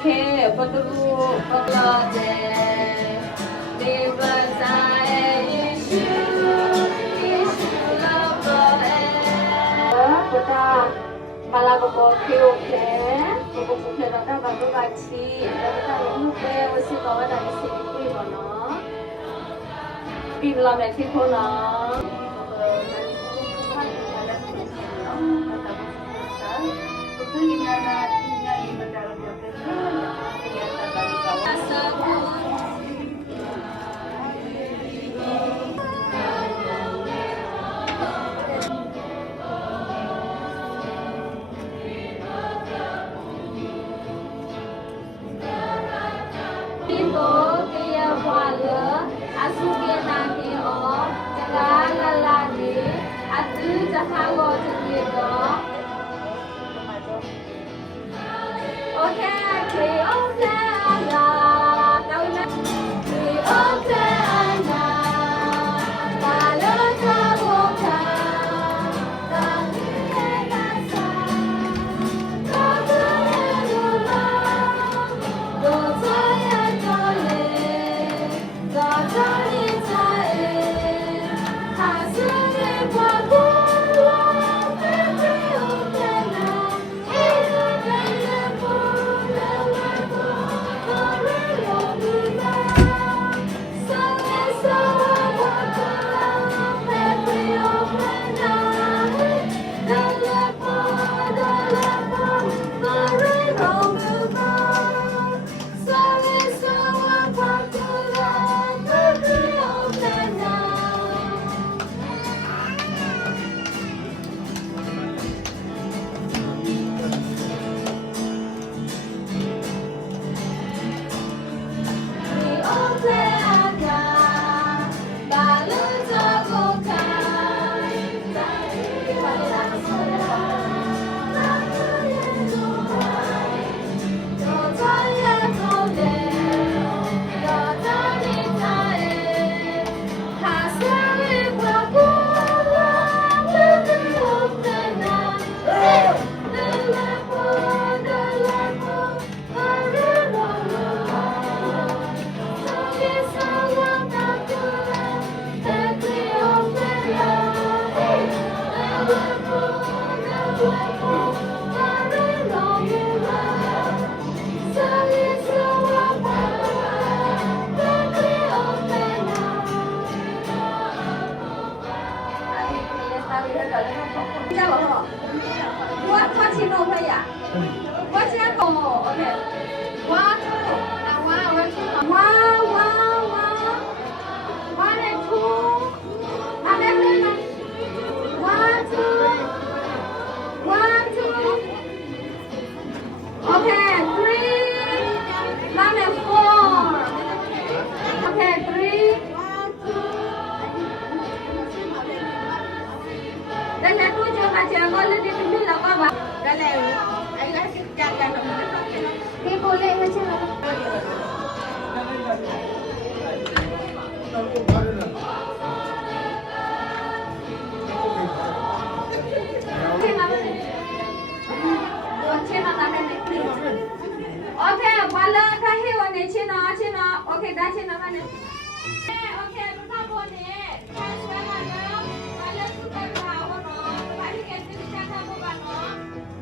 เคปตรูปกลาเจเดบาซาเอยิชูยิชูลาบเอปุตตามาลาบโกคิโอเคบโกเคเราได้บางรูปชีเราได้รูปเบลสิบวันได้สิบปีก่อนเนาะปีเราแม่ที่คนเนาะโอเคคลีโอเซอาลาดาวินคลีโอเซอาลาบาลตาโบคาตาลิเอตาซาตาเตเอโรมาโดซาเอโตเลกาตาลิซาเอฮาซุเอปาโกลาเปเปโอเตนาเอโรเปเลโปOkay, that's enough. Okay, kita boleh. Sekarang kalau sudah tahu, balik ke sini kita buka no.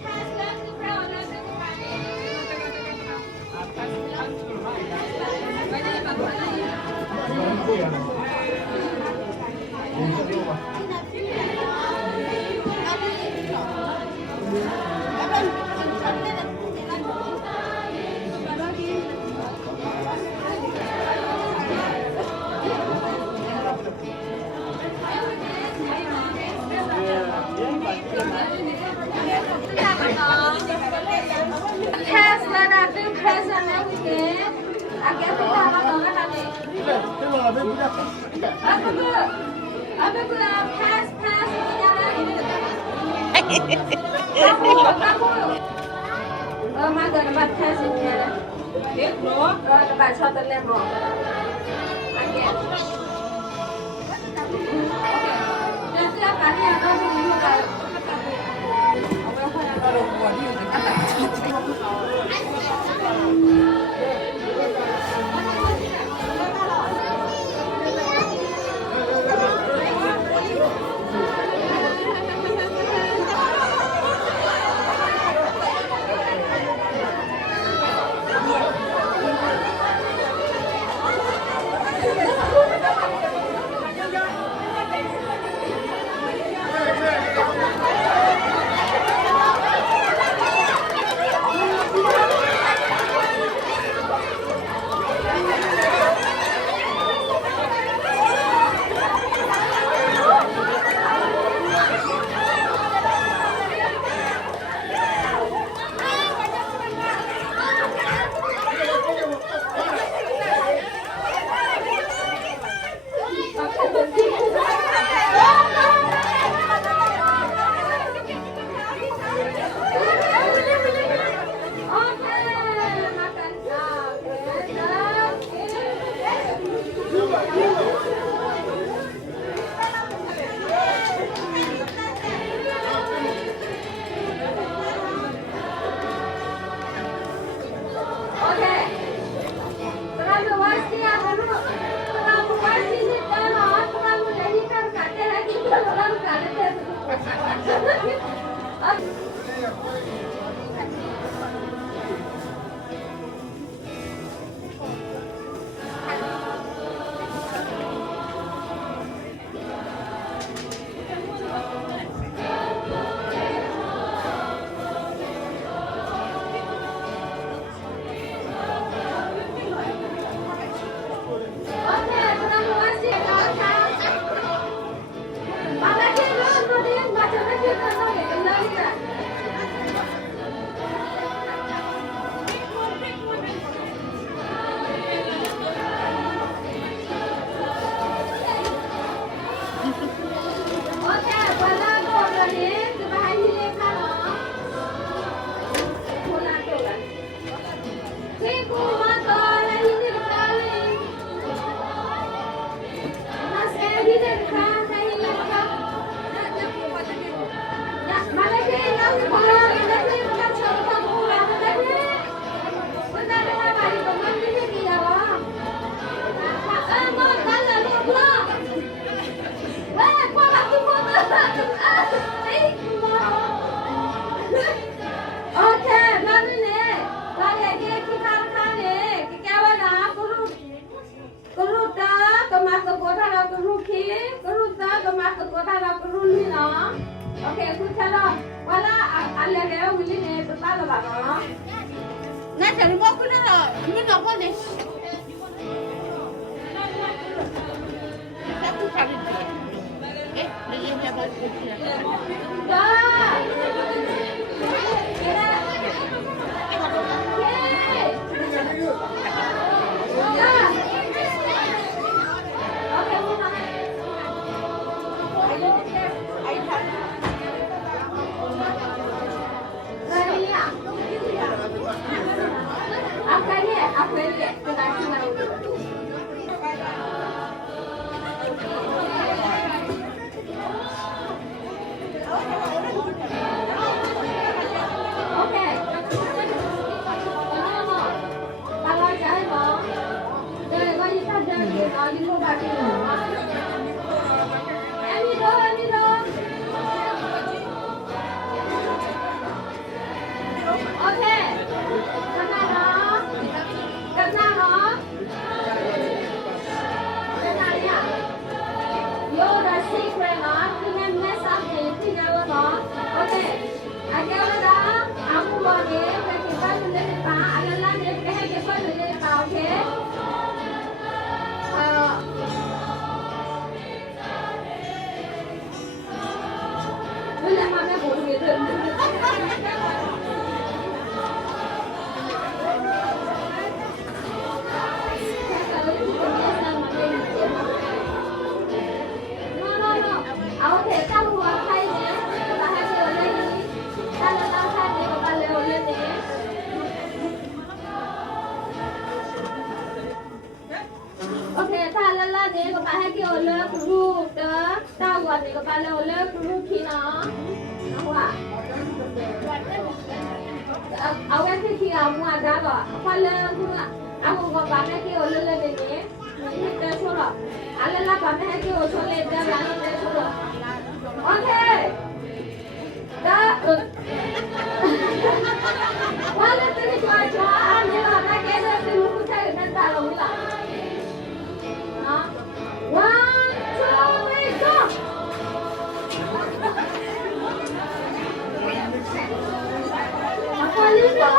Kalau sudah orang sudah Dapat kasihnya. Dapat shot lemon. Again. Dan setiap kali yang kau buka. Apa yang kau đi đây khá đây đi khá mà đây đi đâu đi qua đây đi các cháu các cô làm đây đi bữa nay đây là bài của mình đi gì à mà đang là luôn đó qua bạn chúng con ok bạn nè bạn này cái khăn này cái kéo đó Keruta, kemasuk kota dah keruki, keruta kemasuk kota dah keruni lah. Okey, aku cakap, wala ala dia boleh ni betul lah. Nak cari buku ni lah, ni nak boleh. Aku cari dia. Dia ni apa dia? Dah. Apa ni? Okay. Kalau saya mau, jadi kalau kita jadi kalau di rumah di rumah, ini dong. Okay. Kenapa dong? You're the secret lah, dengan message itu jauh dong. Okay. Ajar dah, aku boleh kita boleh pak, adalah dia kita boleh pak, okay? Boleh mana boleh tu. Okay, tahu apa ini? Bahasa oleh ini, kalau bahasa ini kalau oleh ini. Okay, kalau lah ni kalau bahasa oleh guru, tahu apa ni kalau oleh guru kina, apa? Awak tu kira muat dah tak? Kalau guru, aku kalau bahasa oleh lebih ni, kita suruh. Kalau lah bahasa oleh dah lagi kita suruh. Okay. Dah. Walau tu ni cuaca, ni lah nak kena tunggu saya dan tak lalu lah. One, two, three, go. Apa ni tu?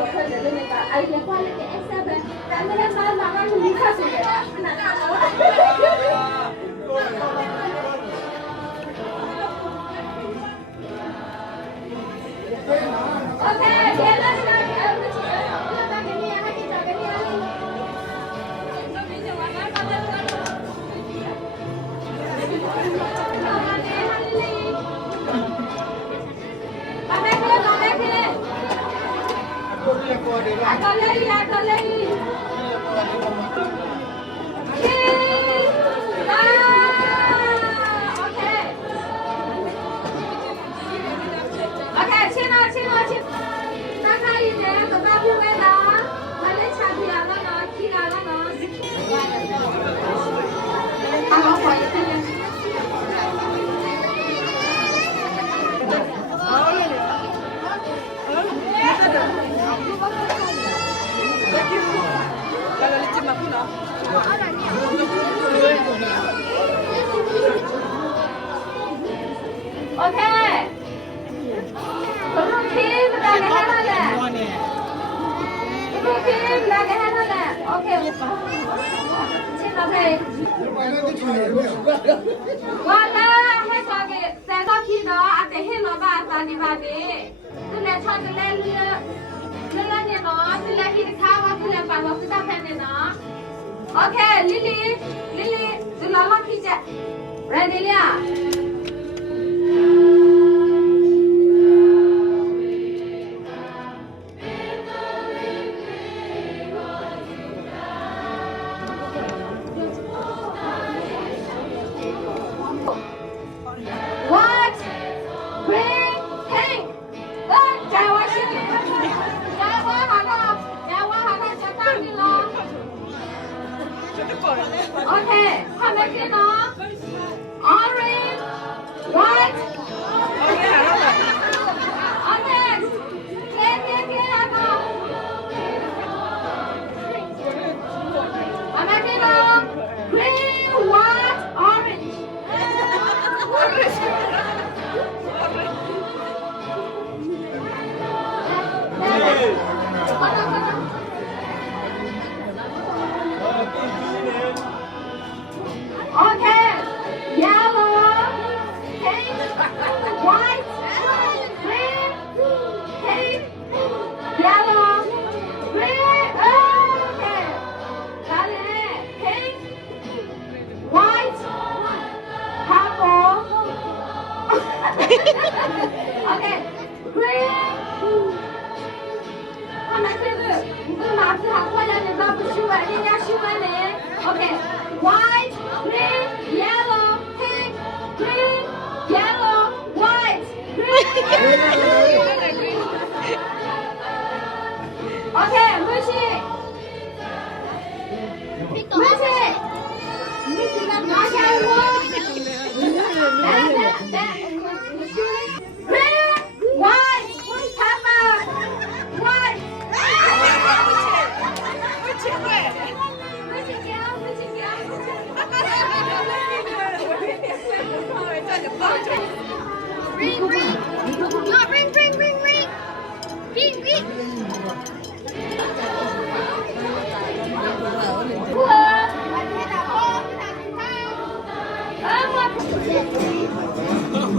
我看人的那个，哎，也挂了个 S7，咱们那妈妈是离开谁的？哪个？ OK， 别了，再给你，还得找给你。OK， 可是听不到你喊他的，可是听不到你喊他的。OK， 请老妹。我呢，还说个在到去呢，啊，在黑老板打你妈的，这来唱个来了呢呢，这来给你看我，这来把我给打开的呢。OK， 丽丽，这老老皮子，来丽丽啊。 OK， 看没看到 ？Orange, white. OK， 看到。看没看到 ？Green, white, orange. Okay, yellow, pink, white, green, pink, yellow, green. Okay, got it. Pink, white, purple. Okay, green. 他们这个你的马子好快点，你都不修完，人家修完嘞。Okay, white. Green, yellow, pink, green, yellow, white, green. Okay, Lucy. Lucy,拿下我。Green, white, purple, white. 我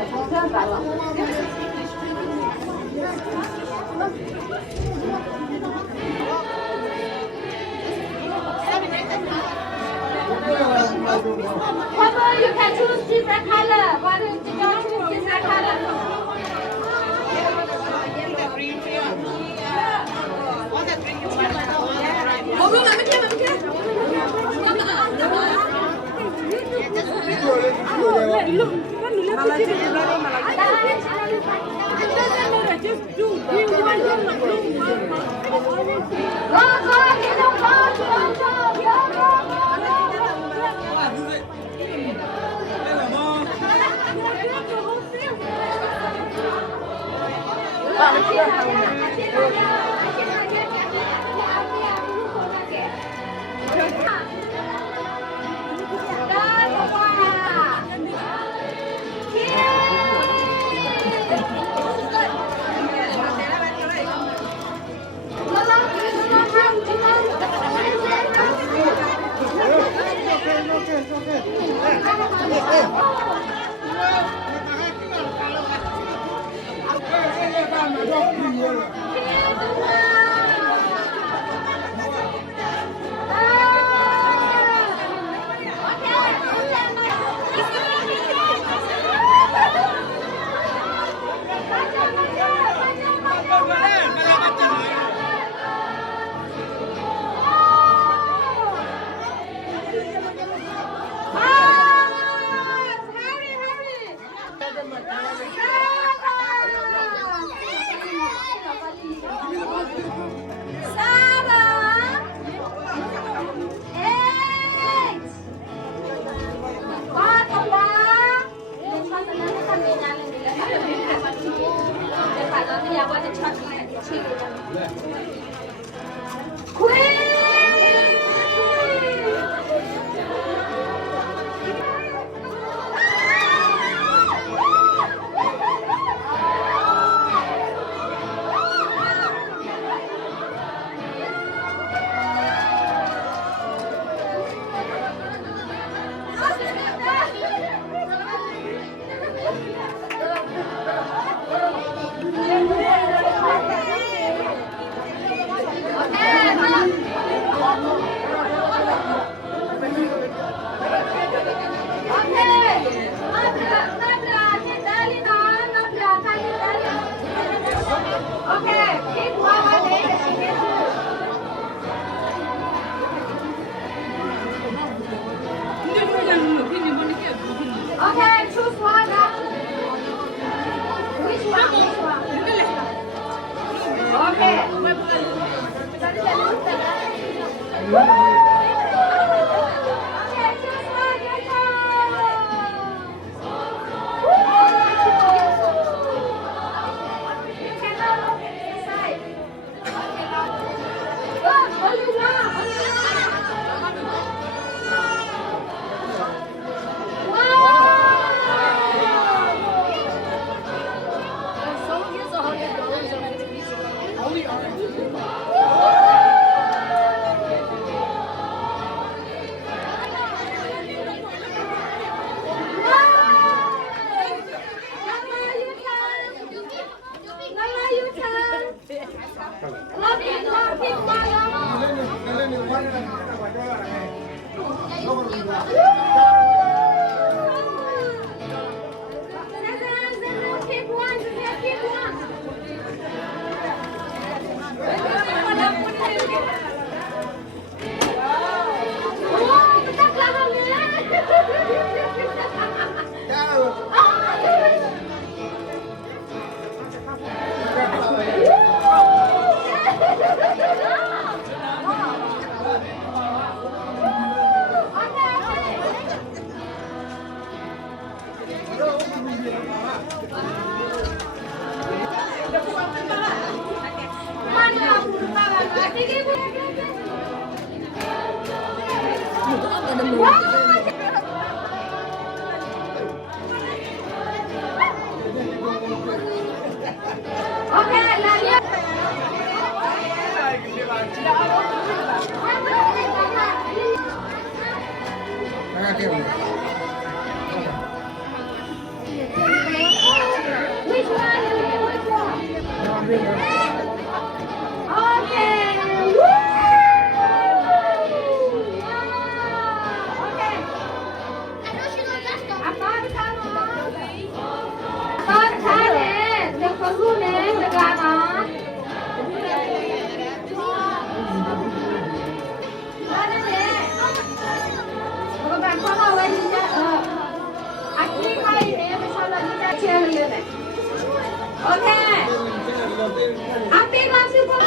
Papa, you can choose different color. Why don't you choose different color? Just do green one, blue one. Okay, choose one. Which one? Okay. Okay, choose one. Your turn. You cannot look inside. Look, only one. Okay, Okay. Woo! Okay. Akan kamu. Akan kalian. Yang perlu nih negara. Mana nih? Các bạn có nào đây đi chơi? Anh đi quay để mà sau đó đi chơi chơi liền này. Ok. Anh đi làm gì không?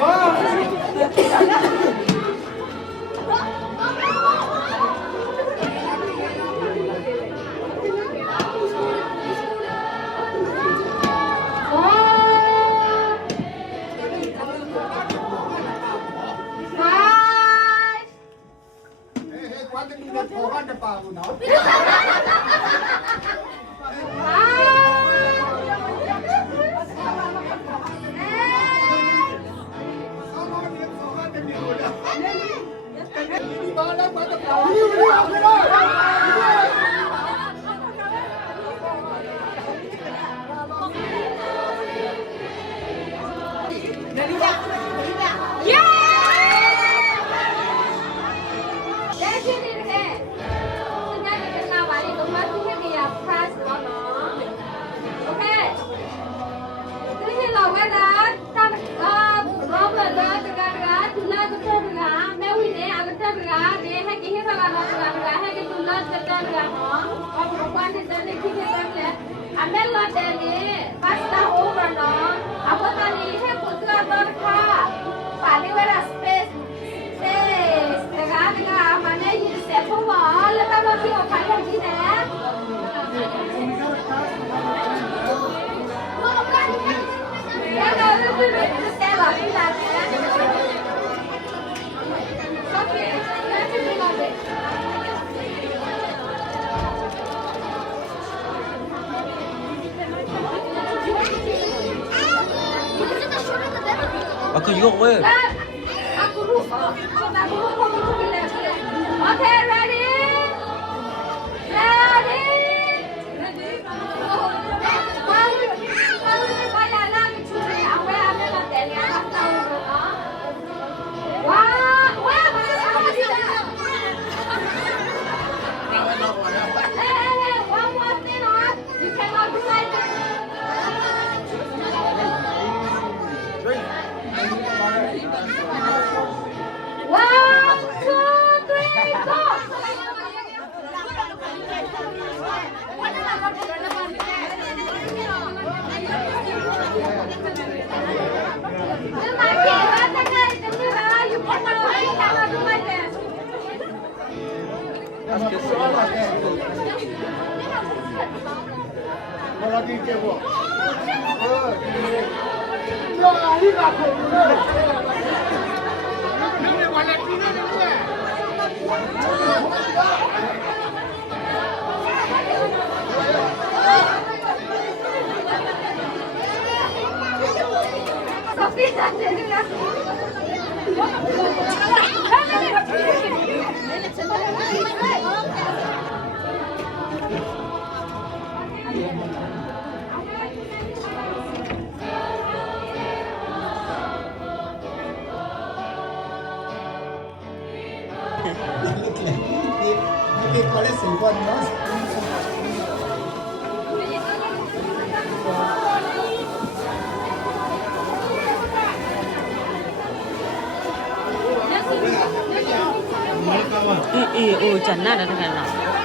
Wow. 그 이거 왜? Aku lupa. Aku lupa untuk bilang. Okay, ready? Ready? Kalau ni kaya nak cuci, apa yang ada nak tanya nak tahu mana? Wah, wah, macam sama dia. Hey, one more thing, you cannot do like that. One, two, three, go! Ini kuali sebuah mas. oh jangan ada kan